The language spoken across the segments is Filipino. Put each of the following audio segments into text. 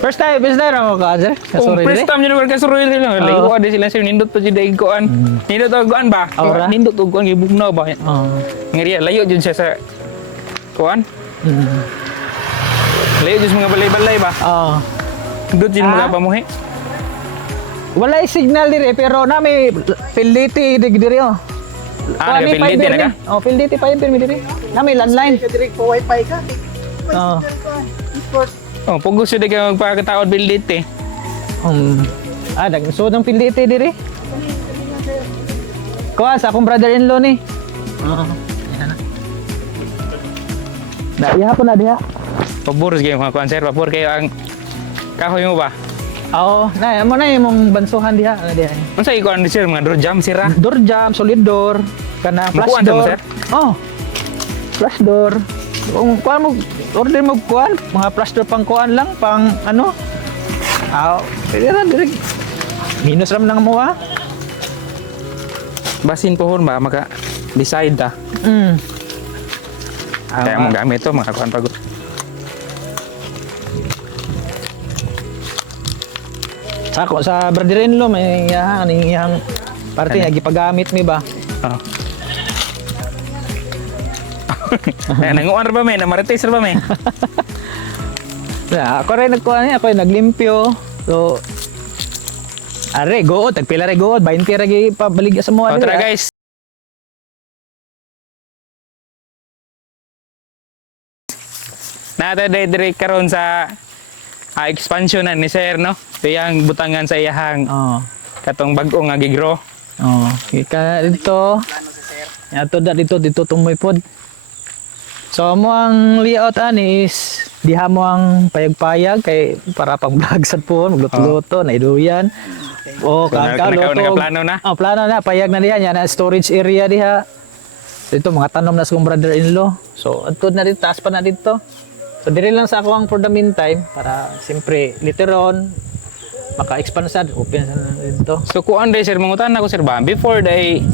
First time mo ka, sir? Kasuri First time nyo naman kasuroy rin lang. Layo ka din sila sir, nindot pa dyan dahil kuan. Nindot ang kuan ba? Aura? Nindot ang kuan, gibugnaw ba? Oo. Ngariya, layo dyan siya sa kuan. Layo dyan sa mga balay-balay ba? Oo. Doon dyan mga pamuhi. Wala signal diri pero na may PLDT diri oh. May PLDT na ka? Oh, PLDT fiber mi diri. Na may landline. Direct po wifi ka. Oo. Oh, pugos yun ka magpakataon build it eh. So ng PLDT diri. Kuha sa akong brother-in-law ni. Oo. Diha po na diha. Pabor kayo mga kuan sir, pabor kayo ang kahoy mo ba? Oo, na mo na imong bansuhan diha, ana diha. Ano sa ikuan sir, mga door jam sira? Door jam, solid door, kana flash Makuhaan door. mo, sir? Oh. Flash door. Kung kuan mo order mo kuan, mga flash door pang kuan lang, pang ano? Pwede na direct. Minus ram nang mo ah. Basin pohon ba, maka decide ta. Kaya mong gamit to, mga kuan pagod. Ako sa brother-in-law may iyang parte nga gipagamit mi ba. Oh. Nanguan ra ba may, namarites ra ba may? Ako rin nagkuhan niya, ako rin naglimpyo. So, are, good. Tagpila rin good. 20 rin pabaligya sa mga. Tara guys. Nata dire karon sa expansionan ni sir no. Iyang butangan sa iyahang katong bag-o nga gigro. Ika dito. Ato dito tumoy pod. So mo ang layout ani is diha mo ang payag-payag kay para pang vlog sad po magluto-luto na iduyan. Luto. Plano na. Plano na payag na diha nya na storage area diha. Dito mga tanom na sa kong brother-in-law. So adto na dito taas pa na dito. So diri lang sa ako ang for the meantime para siyempre later on maka-expand sad open sa dito. So kuan day sir mangutan ako sir ba before day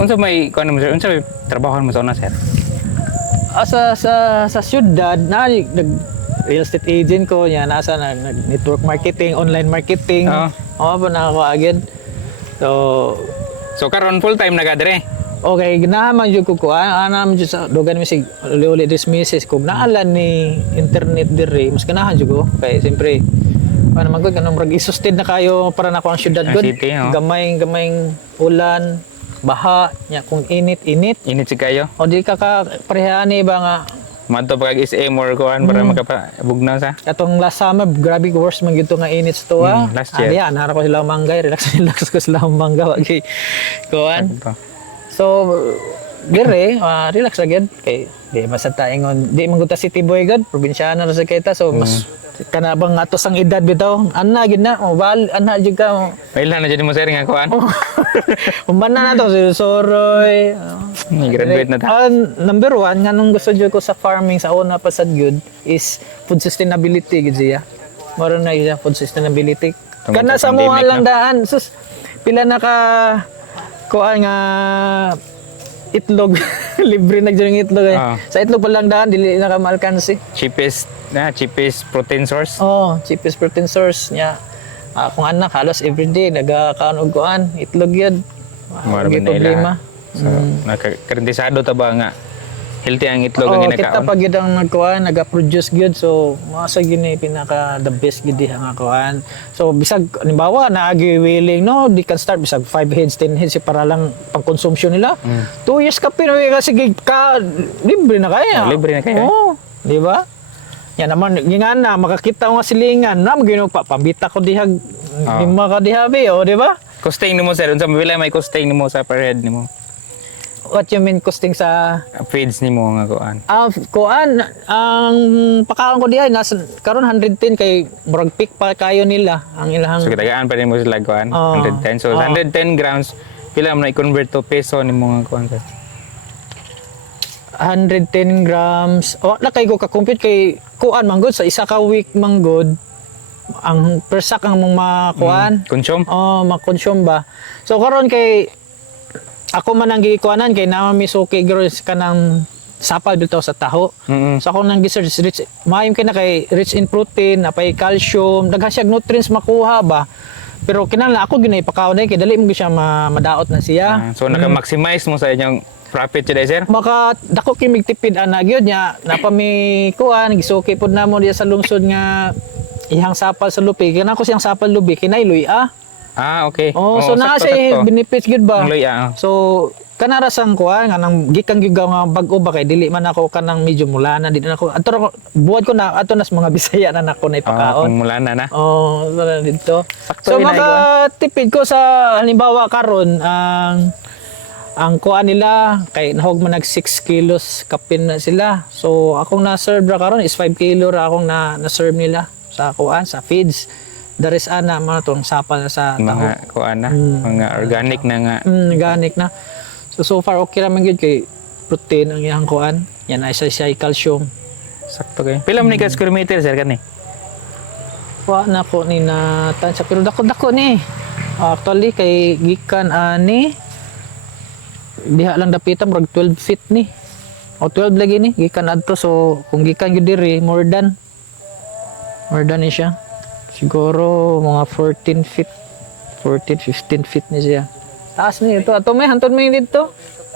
unsa may kuan mo sir unsa may trabaho mo sa una sir? Sa syudad na nag real estate agent ko nya nasa nag network marketing, online marketing. Pa na ako agad. So karon full time na ka dire. Okay, ganahan jud ko ana man jud sa dogan mi sig uli dismisses kung naalan ni internet diri mas ganahan jud ko kay siyempre ano man gud kanang murag isusted na kayo para na ko ang syudad gud gamay ulan baha nya kung init si kayo o di ka parehani ba nga madto pag SM or kuan para makapabugnaw sa katong last summer grabe worst man gito nga init sa tuwa last year nara ko sila manggay relax ko sila mangga wagi kuan. So, dire, relax agad kay di basta taingon, di man gud ta city boy gud, probinsyano ra sa kita so mas kanabang atos ang edad bitaw. Ana gid na, ana jud ka. Pailan na jud mo sir nga kuan. Umana na to si Soroy. Graduate na ta. Number 1 nganong gusto jud ko sa farming sa una pa sad good is food sustainability gid siya. Moro na siya food sustainability. Kana sa mo lang daan sus pila na ka kuan nga itlog libre na jud itlog sa itlog pa lang daan dili na ka ma-alcansi cheapest protein source cheapest protein source nya akong anak halos everyday nagakaon og kuan itlog yun problema so nakakarendisado ta ba nga healthy ang itlog ang ginakaon kita pag gyud ang nagkuan naga-produce gyud so masa gyud ni pinaka the best gyud ang kuan so bisag halimbawa naagi willing no di can start bisag 5 heads 10 heads para lang pang consumption nila 2 years ka pinoy kasi ka libre na kaya di ba yan naman gingan na makakita nga silingan na magino pa pambita ko dihag lima ka dihabi di ba costing nimo sir unsa mabila may costing nimo sa per head nimo. What you mean costing sa feeds nimo nga kuan? Kuan ang pakaon ko diay nasa karon 110 kay murag peak pa kayo nila ang ilahang. So kitagaan pa nimo sila kuan 110. So 110 grams pila man i-convert to peso nimo nga kuan sir? 110 grams. Na kay ko ka-compute kay kuan manggod sa isa ka week manggod ang per sack ang mong makuan. Consume? Ma-consume ba. So karon kay ako man ang gikuanan kay naman mi suki girls kanang sapal bitaw sa taho. Mm. So ako nang research rich maayong kay na kay rich in protein, napay calcium, daghan siya nutrients makuha ba. Pero kinahanglan ako ginay pakaon kay dali mo gyud siya madaot na siya. So naka-maximize mo sa inyong profit today, sir? Maka dako kimig tipid ana gyud nya napami kuan gisuki pud namo diya sa lungsod nga ihang sapal sa lupi. Kana ko siyang sapal lubi kinay luya. Okay. Oh, so naa siya benefits gyud ba? Ang luya. So kanara sang kuan nga nang gikan gyud nga bag-o ba kay dili man ako kanang medyo mulana di na ako ato buhat ko na ato nas mga Bisaya na nako na ipakaon. Kung mula na. Oh, wala dito. Sakto So yun, makatipid ko sa halimbawa karon ang kuan nila kay nahog man nag 6 kilos kapin na sila. So akong na-serve ra karon is 5 kilo ra akong na-serve nila sa kuan sa feeds. There is ana man tong sapal sa taho. Mga kuan na, mga organic na nga. Organic na. So far okay ra man gyud kay protein ang iyang kuan. Yan ay siya calcium. Sakto kayo. Pila man ni ka square meter, sir, kani? Wa na ko ni na tansya pero dako ni. Actually kay gikan ani diha lang dapitan murag 12 feet ni. O 12 lagi ni gikan adto so kung gikan gyud diri more than ni siya. Siguro mga 14 feet 15 feet ni siya. Taas ni ito ato may hantod may dito.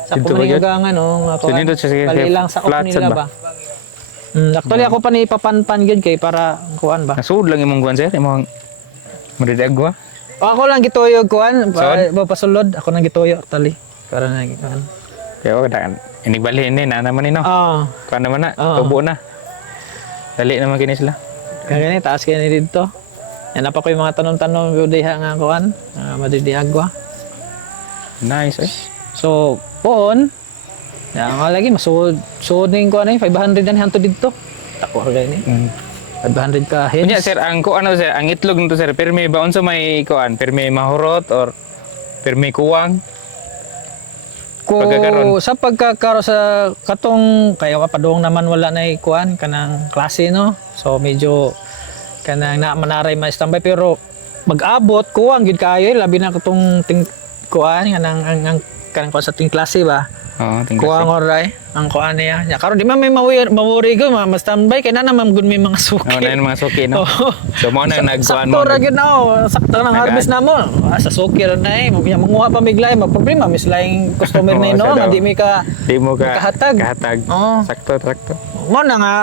Sa Dito ba yun? pumigangan nga So, dito siya bali lang sa flat off sad nila ba? ba. Actually ako pa ni papanpan gyud kay para kuan ba. Nasud lang imong kuan, sir, imong madidagwa. O, ako lang gituyo kuan Saan? pasulod ako lang gituyo actually. Para na kuan. Kaya wala kan. Inigbali ni na naman ni no. Ah, Kuan naman na, Oo. tubo na. Dali naman kini sila. kaya gani taas kaya ni dito. Yan na pa ko yung mga tanong-tanong yung diha nga kuan, madidiagwa. Nice, eh. So, poon. Ya nga lagi masud ning kuan ay 500 na hanto dito. Tako ra ni. 500 ka heads. Kunya, sir, ang kuan sir, ang itlog nito, sir, pirmi ba unsa may kuan? Pirmi mahurot or pirmi kuwang? Pagkakaroon. Sa pagkakaroon sa katong kaya papadong naman wala na kuan kanang klase no. So medyo kanang na manaray ma standby pero mag-abot kuwang gid kayo labi na katong ting kuan kanang ang kanang kuan sa ting klase ba. Oo, tingnan. Kuwang oray ang kuan niya. Ya karon di man may mawuri ko ma standby kay na naman gud may mga suki. Oo, na yung mga suki, no? Oo. So, mo na nagkuhan Sakto mo. ra gyud na sakto nang harvest na mo. Sa suki ra na manguha pa miglay problema mislaing customer na Oo, no sa nga daw. di mi ka Di mo ka Kahatag. Kahatag. Oo. Sakto. mo na nga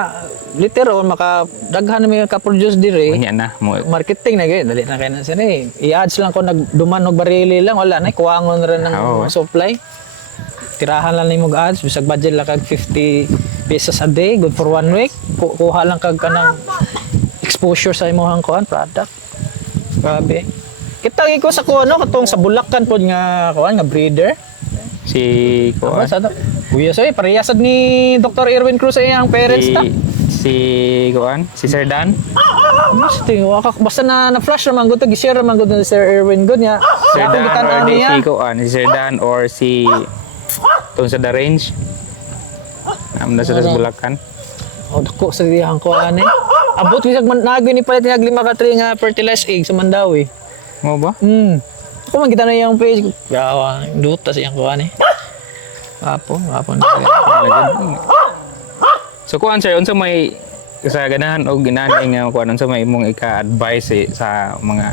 literal makadaghan na may ka-produce dire. Kunya na. Mo. Marketing na gyud dali na kay na sila i-ads lang ko nagduman og barili lang wala na kuwangon ra ng Oo. supply. Tirahan lang nimo ads bisag budget lang kag 50 pesos a day good for 1 week. Kuha lang kag kanang exposure sa imong kuan product. Grabe. Kita ko sa kuno katong sa Bulacan pod nga kuan nga breeder. Si Ano kuan. sa to? Kuya say parehasad ni Dr. Erwin Cruz sa iyang parents ta. Si kuan. Si Sir Dan. Basta na-flash naman ko to, gi-share naman ko to ni Sir Erwin good niya. Sir Akong Dan gitan-an or di niya. si kuan. Si Sir Dan or si tong sa The Range. Na sa Bulacan. Oh, dako sa diyang ko ani. Abot bisag man nagay ni palit niya 5 ka 3 nga fertilized egg sa Mandawi. Mo ba? Ako man kita na yung page. Yawa, duta sa iyang ko ani. Apo na. So kuan sir, unsa may sa ganahan o ginani nga kuan unsa may imong ika-advise sa mga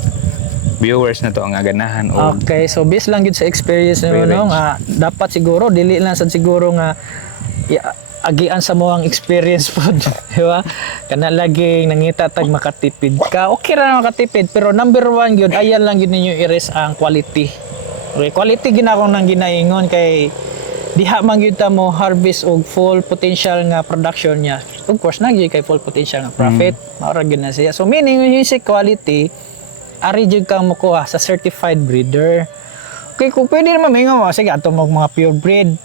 viewers na to ang ganahan o Okay, so based lang gid sa experience nimo no nga dapat siguro dili lang sad siguro nga agian sa mo ang experience po, di ba? Kana laging nangita tag makatipid ka. Okay ra makatipid pero number 1 gyud ayan lang gyud ninyo i-raise ang quality. Okay, quality ginako nang ginaingon kay diha man gyud ta mo harvest og full potential nga production niya. Of course na gyud kay full potential nga profit. Mao ra gyud na siya. So meaning yung si quality ari jud kang makuha sa certified breeder. Okay, kung pwede naman may nga sige ato mga pure breed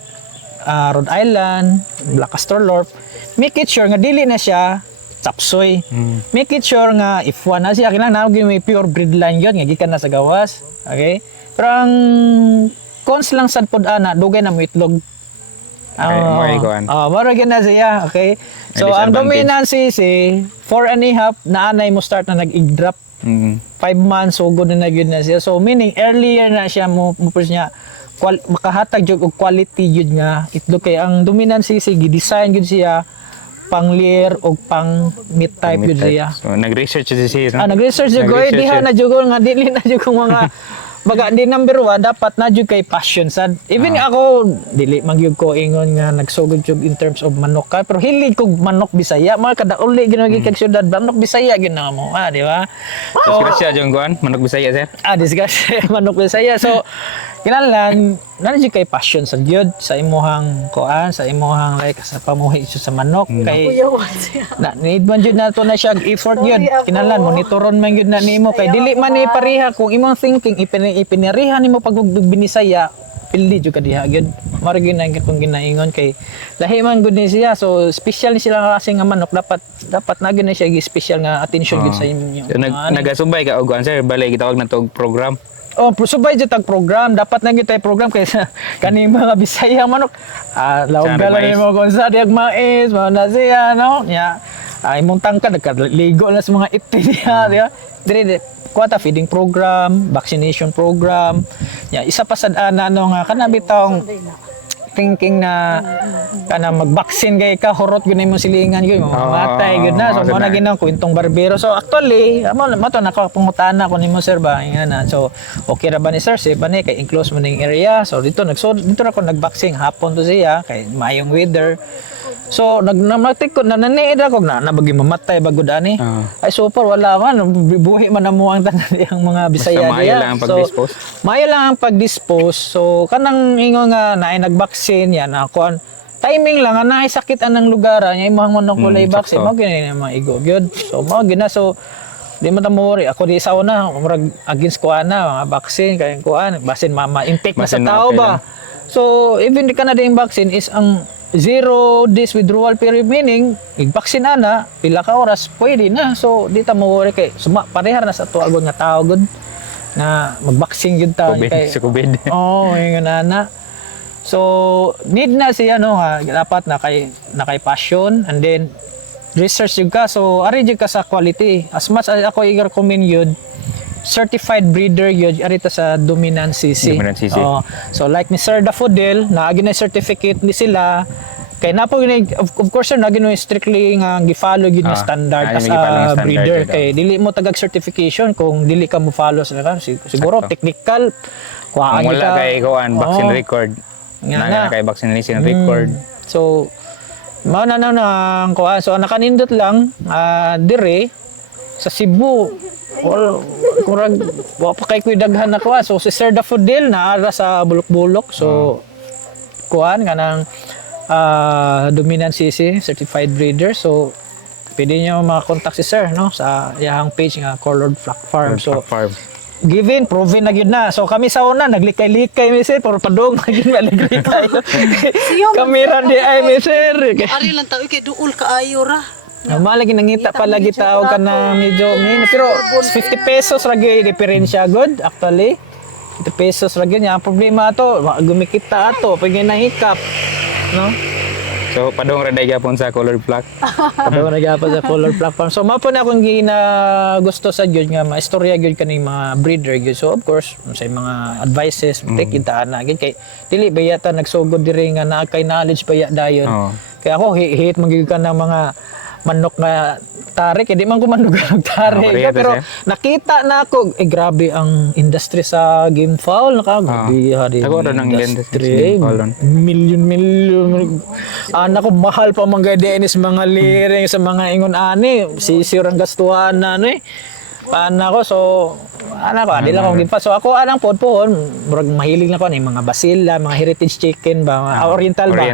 Rhode Island, Black Castor Lorp, make it sure nga dili na siya chapsoy. Make it sure nga if one na siya kinahanglan na may pure breed line gyud nga gikan na sa gawas. Okay? Pero ang cons lang sad pod ana dugay na mo itlog. may kuan. Mara gyud na siya, okay? So ang disadvantage. dominance is 4.5 na anay mo start na nag-egg drop. 5 months so good na gyud na siya. So meaning earlier na siya mo push niya makahatag jud og quality jud nga itlog kay ang dominant sisig gi-design jud siya pang layer o pang meat type jud siya. So, nag-research si Sir. Nag-research jud ko diha na jud ko nga dili na jud ko mga baga di number 1 dapat na jud kay passion sad. Even ako dili man gyud ko ingon nga nagsugod jud in terms of manok ka pero hilig kog manok Bisaya mga kadauli ginagi kag syudad manok Bisaya gyud na mo di ba? So, Disgrasya jung kuan, manok Bisaya Sir. discuss manok Bisaya. So kinahanglan na jud kay passion sa gyud sa imuhang kuan sa imuhang like sa pamuhi sa manok kay na need man jud nato na siya effort gyud kinahanglan monitoron man gyud na nimo kay dili man ni pareha kung imong thinking ipinariha nimo pagugdug binisaya pildi jud ka diha gyud mao gyud na kung ginaingon kay lahi man gud ni siya so special ni sila kasi nga manok dapat na gyud na siya special nga attention gyud sa inyo. So, nagasubay ka og kuan Sir, balay gitawag na to og program. Subay jud tag program dapat na gyud tay program kaysa kaning mga Bisaya manok lawag Sa gala nimo kung sa diag mais mao na siya no nya imong tangkad nagkaligo na sa mga iti niya di ba dire kuwata feeding program vaccination program nya isa pa sad ana no nga kana bitawng thinking na kana mag-vaccine kay ka horot gyud nimo silingan gyud mamatay gyud na so mo na ginang kwentong barbero so actually mo to nakapangutana ko nimo sir ba ingana so okay ra ba ni sir safe ba ni kay enclosed mo ning area so dito dito na ko nag-vaccine hapon to siya kay maayong weather so nagmatik ko nananiid ako na nabagi mamatay bagud ani ay super wala man buhi man amo ang tanan ang mga Bisaya maayo lang ang pag-dispose maayo lang ang pag-dispose so kanang ingon nga naay nag-vaccine yan ako timing lang nga naay sakit anang lugar nya imong manok walay vaccine mao gini na mga igo gyud so mao gina so di mo ta worry ako di sa una murag against ko ana mga vaccine kay kuan basin ma-infect na sa tao ba so even di ka na ding vaccine is ang 0 days withdrawal period meaning i-vaccine ana pila ka oras pwede na so di ta mo worry kay suma parehar na sa tuwa nga tao gud na mag-vaccine gyud ta kay COVID ingon ana so need na siya no nga dapat na kay passion and then research jud ka so ari jud ka sa quality as much as ako i-recommend yun certified breeder yun arita sa dominant CC. So like ni Sir Daffodil na agi na certificate ni sila kay napo of course sir nagino strictly nga gi-follow gyud nga standard as a breeder kay dili mo tagag certification kung dili ka mo follow sa siguro technical kuha wala kay kuan vaccine record na kay vaccination record so mao na nang kuan so nakanindot lang dire sa Cebu kurang wa pa kay kuy daghan na kuha so si Sir Daffodil na ara sa bulok-bulok so kuan kanang dominant CC certified breeder so pwede niyo maka-contact si Sir no sa iyang page nga Colored Flock Farm so given proven na gyud na so kami sa una naglikay-likay mi sir pero padong gyud maliglikay kamera di ay mi sir ari lang tao kay duol kaayo ra malagi nangita pa lagi tao ka na medyo pero 50 pesos ragi diferensya good actually 50 pesos ragi niya ang problema ato gumikita ato pag nahikap no so padong ra day gyapon sa Colored Flock padong ra gyapon sa Colored Flock Farm so mao po na akong gusto sa gyud nga maistorya gyud kaning mga breeder gyud so of course sa mga advices take kita na gyud kay dili baya ta nagsugod diri nga naa kay knowledge baya dayon kaya ako hit magyud ka ng mga manok nga tarik di man ko manok tarik pero nakita na ako grabe ang industry sa game fowl nakagrabe ako ron ang industry million anak ko mahal pa mga DNS mga liring sa mga ingon ani sisirang gastuhan na ano paano ako so anak ko adila ko gimpa so ako anang podpon murag mahilig na ko ni mga basila mga heritage chicken ba oriental ba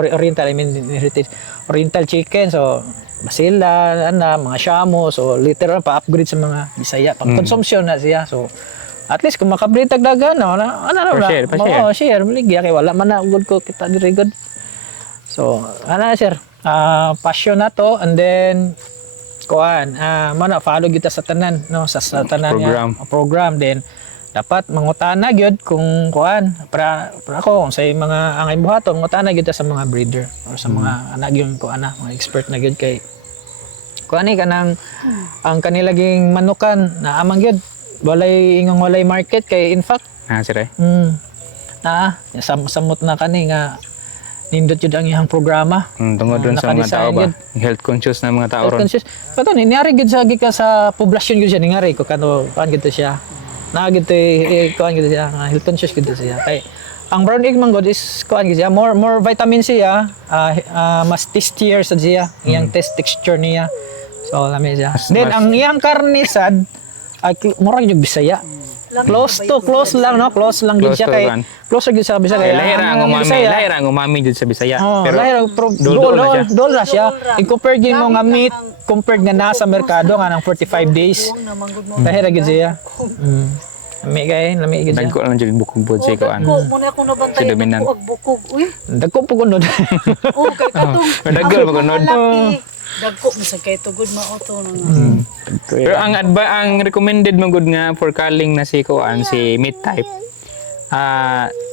oriental I mean heritage oriental chicken so basila mga shamo so literal pa upgrade sa mga Bisaya pang consumption na siya so at least kung makabreed tagdagan share maligya kay wala man na good ko kita diri good so sir passion na to and then kuan mana follow kita sa tanan no sa tanan program then dapat mangutana gyud kung kuan para ako sa mga angay buhaton mangutana gyud sa mga breeder or sa mga anak gyud ko mga expert na gyud kay kuan ni kanang ang kanilaging manukan na amang gyud walay market kay in fact sir samot na kani nga nindot jud ang iyang programa. Tungod dun sa mga tao ba? Health conscious na mga tao ron. Conscious. Kato ni niari gid sa gika sa poblasyon gid siya ningari ko kano kuan gid to siya. Na gid to kuan gid siya nga health conscious gid to siya. Kay ang brown egg man god is kuan gid siya more vitamin siya, mas tastier sa siya, iyang taste texture niya. So lami siya. Then ang iyang karne sad ay murag yung Bisaya. Close lang no, close lang gid siya kay close gid sa Bisaya. Lahira ang umami dito sa Bisaya. Pero lahira dol na siya. I-compare gid mo nga meat compared nga nasa merkado nga ng 45 days. Lahira gid siya. Lami gid siya. Dagko lang jud bukog sa kuan. Ko mo na ako nabantay ko ag bukog. Uy. Dagko po kunod. Oh, kay katong. Dagko ba kunod? Dagko mo sa kay tugod mauto na. Pero ang recommended mo gud nga for culling na si kuan si meat type.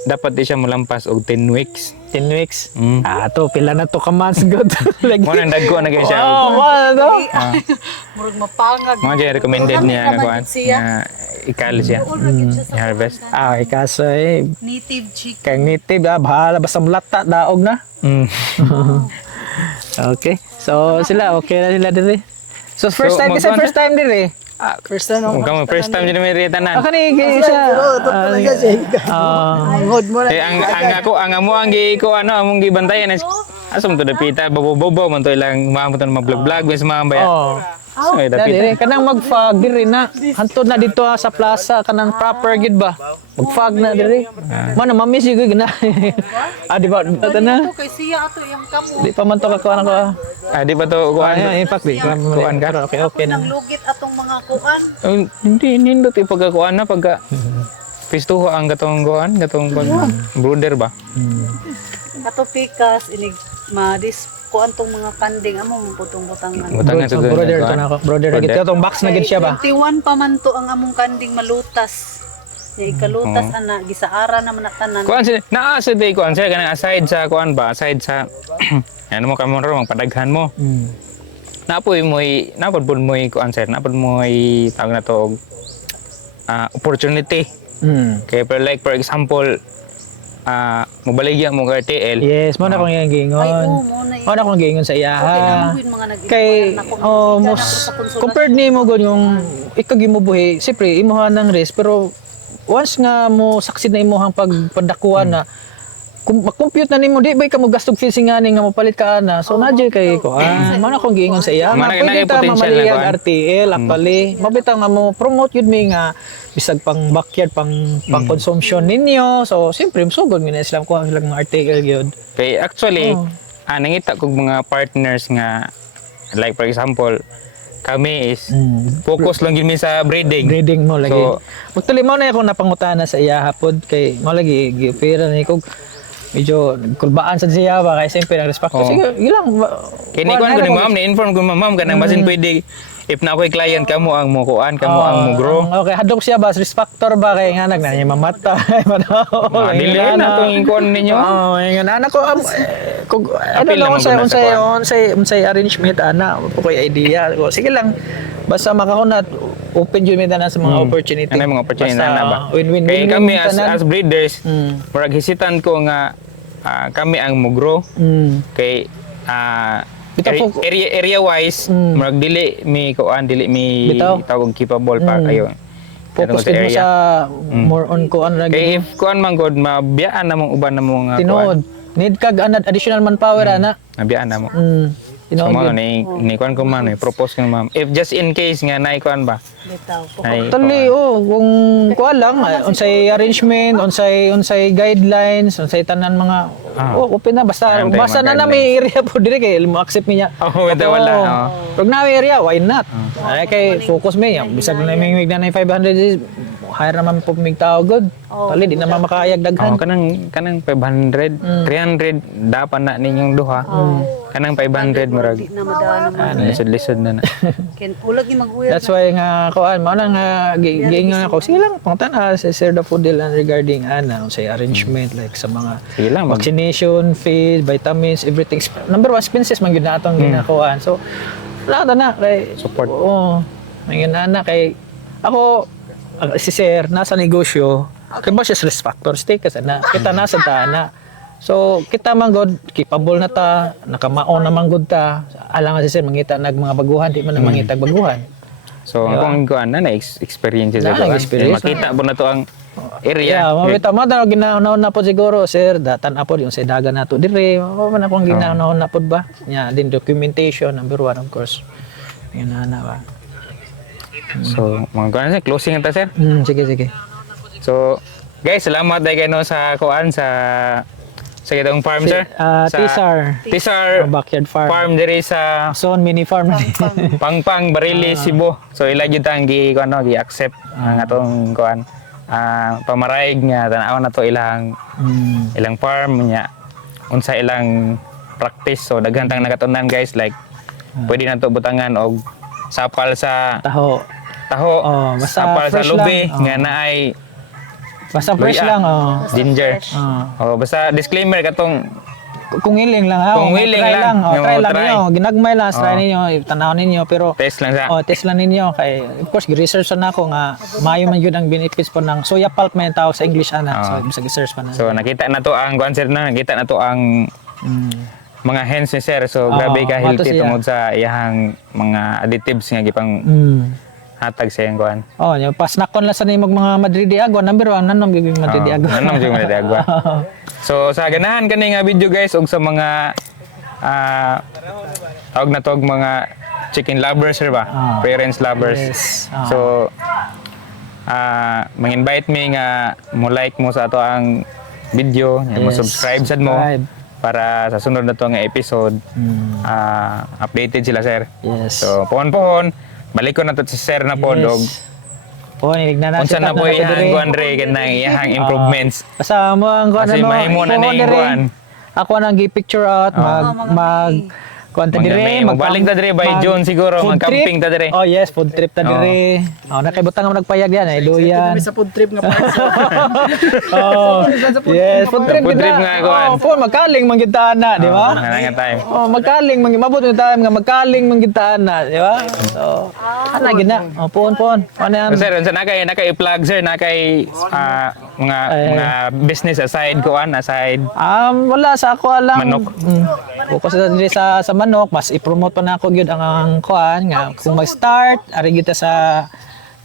Dapat di siya molampas og 10 weeks. 10 weeks. To pila na to ka months good. Mo nang dagko na gyud siya. Ano? Murag mapangag. Mo gyud recommended niya nga kuan. Ikal siya. I-harvest. Kaso Native chicken. kay native bahala basta mulata daog na. Okay. So sila okay na sila diri. So first time diri. First time Kung kamo first time din may tanan. Ako ni siya. Ang amo ang gi ko ano among gibantayan asam to dapita bobo man to ilang mamutan mag-vlog sa mga baya. So dapita. Kanang mag-fog diri na. Hantod na dito sa plaza kanang proper gid ba. Mag-fog na diri. Mana mamiss gyud na. Di ba tanan? Ito kay siya ato yung kamo. Di pa man to kakuan ko. Di ba to kuan? Impact di. Kuan ka. Okay na. Nang lugit atong mga kuan. Hindi nindot pagkakuan na pagka pistuho ang gatong brother ba? Ato pikas inig madis kuan tong mga kanding among putong butangan. Butangan sa Brother to na ako. Brother gid tong box na gid siya ba. 21 pa man to ang among kanding malutas. Ya ikalutas ana gisaara naman na tanan. Kuan sila naa sa day kuan sila kanang aside sa kuan ba aside sa ano mo kamo ro magpadaghan mo. Napod mo kuan sir napod mo tawag na to opportunity. Kaya for example mabaligya mo ka RTL. Yes, mo na kong gingon. Mo na kong gingon sa iya. Kay compared nimo gud yung ikaw gimubuhi, siyempre imuha ng risk pero once nga mo succeed na imuhang pagpadakuan na kung mag-compute na nimo di ba ka mo gastog fees nga nga mopalit ka na so nadyo kay ko mo na kong giingon sa iya pwede ta mamaliyag RTL actually mabitaw nga mo promote yun mi nga bisag pang backyard pang consumption ninyo so siyempre sugod mi na sila ko silang mga RTL gyud kay actually nangita kog mga partners nga like for example kami is focus lang gid mi sa breeding mo lagi so magtuloy mo na ako napangutana sa iya hapon kay mo lagi gi-offer ni kog medyo kulbaan sa siya ba kay siyempre ang respect sige ilang kini ko ni ma'am ni inform ko ma'am kanang basin pwede if na ako'y client kamo ang mo kuan kamo ang mo grow okay hadlok siya ba respector ba kay nga nag na niya mamata dili na tong kuan ninyo ngayon anak ko kung ano lang unsay arrangement ana ko idea sige lang basta makahunat open jud mi tanan sa mga opportunity ano mga opportunity na ba win-win kay kami as breeders murag hisitan ko nga kami ang mo grow kay area wise murag dili mi tawag capable pa kayo focus mo sa more on kuan lagi kay if kuan man god mabiyaan namong uban namong tinuod need kag additional manpower ana mabiyaan namo so mo ni kuan ko man propose ko ma'am if just in case nga nay kuan ba tali kung kuan lang unsay arrangement unsay guidelines unsay tanan mga open na basta na may area po dire kay mo accept niya wala pag na area why not kay focus mi bisag na may migna 500 hire naman po mig tao good tali di naman makayag daghan kanang 500 300 dapat na ninyong duha kanang 500 murag lisod na ken ulag mag-uya that's why nga kuan mo nang giingon ako sige lang pangtan sa Sir Daffodil regarding say arrangement like sa mga vaccination fees vitamins everything number one expenses man gyud na atong ginakuan so wala na kay support ngayon na kay ako si Sir nasa negosyo Okay ba siya stress factor stay kasi na kita na sa tana. So kita man god capable na ta, nakamaon naman god ta. Alang kasi sir mangita nag mga baguhan, di man na mangita baguhan. So akong kuan na experience sa Na-experience makita po na to ang area. Yeah, mabita mo daw ginahon na po siguro sir, datan apod yung sa dagan nato dire. Mao man akong ginahon na pod ba. Nya din documentation number 1 of course. Yan na ba. So mga kuan sir, closing ta sir. Sige. So guys, salamat dai kayo no sa kuan sa kitong farm sir. Tisar backyard farm diri sa Zone mini farm. Pangpang Barili Cebu. So ila gyud ang gi-accept ang atong kuan pamaraig nga tan-aw na to ilang farm nya unsa ilang practice. So daghan tang nakatunan guys like pwede na to butangan og sapal sa Taho. Basta sapal sa fresh lubi lang. nga naay Basta fresh lang ginger. Basta disclaimer katong Kung willing lang ha. Kung willing lang. Try lang Try. ninyo. Ginagmay lang, try ninyo, tanaw ninyo pero test lang sa test lang ninyo kay of course gi-research na ako nga maayo man gyud ang benefits po ng soya pulp man tawag sa English ana. So bisag gi-search pa na. So nakita na to ang concert na, nakita na to ang mga hens ni sir. So grabe ka mato healthy siya. tungod sa iyang mga additives nga gipang hatag sa iyang kuan. Yung pas nakon lang sa nimog mga Madrid agwa number 1 nanom gyud Madrid agwa. Anong yung mga agwa. So sa ganahan kani nga video guys og sa mga tawag na tog mga chicken lovers sir ba? Parents lovers. Yes. So mang-invite me nga mo like mo sa ato ang video, mo subscribe sad mo para sa sunod na to nga episode updated sila sir. Yes. So pohon balik ko na to si sir na pod og nilig na unsa na po iyang kuan re kanang iyang improvements. Basta mo ang kuan Kasi mahimo na ning kuan. Ako nang gi-picture out mag kuan ta dire magbalik ta dire by June siguro mag-camping ta dire. Oh yes, food trip ta dire. Nakibutang mo nagpayag yan ay duyan. Sa food trip nga pa. Yes, food trip nga kuan. Po magkaling man kita na, di ba? Nga time. Magkaling man mabot yung time nga magkaling man kita na, di ba? So ana gid na. Puon. Ano yan? Sir, unsa na kay plug sir na kay mga business aside kuan aside Wala sa ako alam. Manok. Focus na diri sa manok, mas i-promote pa na ako gyud ang kuan nga kung mag-start ari kita sa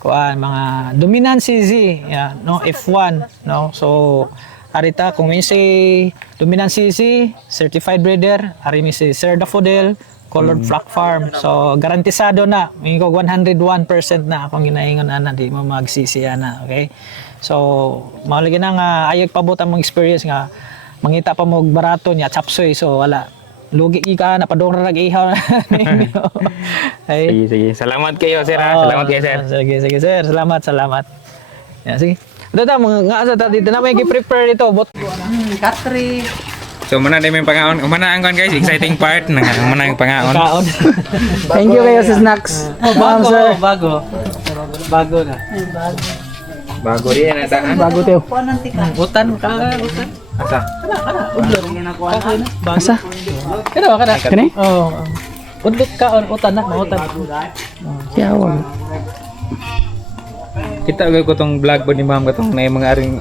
kuan mga dominant CZ, no F1, no. So arita kung may say dominant CZ, certified breeder, ari mi si Sir Daffodil, colored flock farm. So garantisado na, may ko 101% na akong ginaingon ana di mo magsisi ana, okay? So mao lagi na nga ayog pabutan mong experience nga mangita pa mo og barato niya chapsoy, so wala lugi ka na padong rag ihaw ninyo. Ay. Sige. Salamat kayo sir. Salamat kayo sir. Sige sir. Salamat. Yan sige. Dada mga asa ta dito na may gi-prepare dito bot. Katri. So muna na yung pangaon. Umana ang kuan guys, exciting part nang muna ang pangaon. Kaon. Thank you kayo sa snacks. Bago na. Bago rin na daan. Bago tayo. Kuan ang tika. Utan. Asa? Asa? Kada. Kani? Oh. Udlot kaon utan na, utan. Yawag. Kita ko tong vlog po ni ma'am katong na mga aring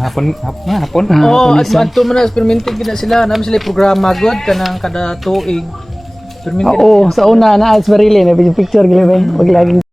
hapon. At manto man na experimented gina sila, namin sila programa god kanang kada tuig. Oo, sa una na as Barili na picture gilay. Wag laging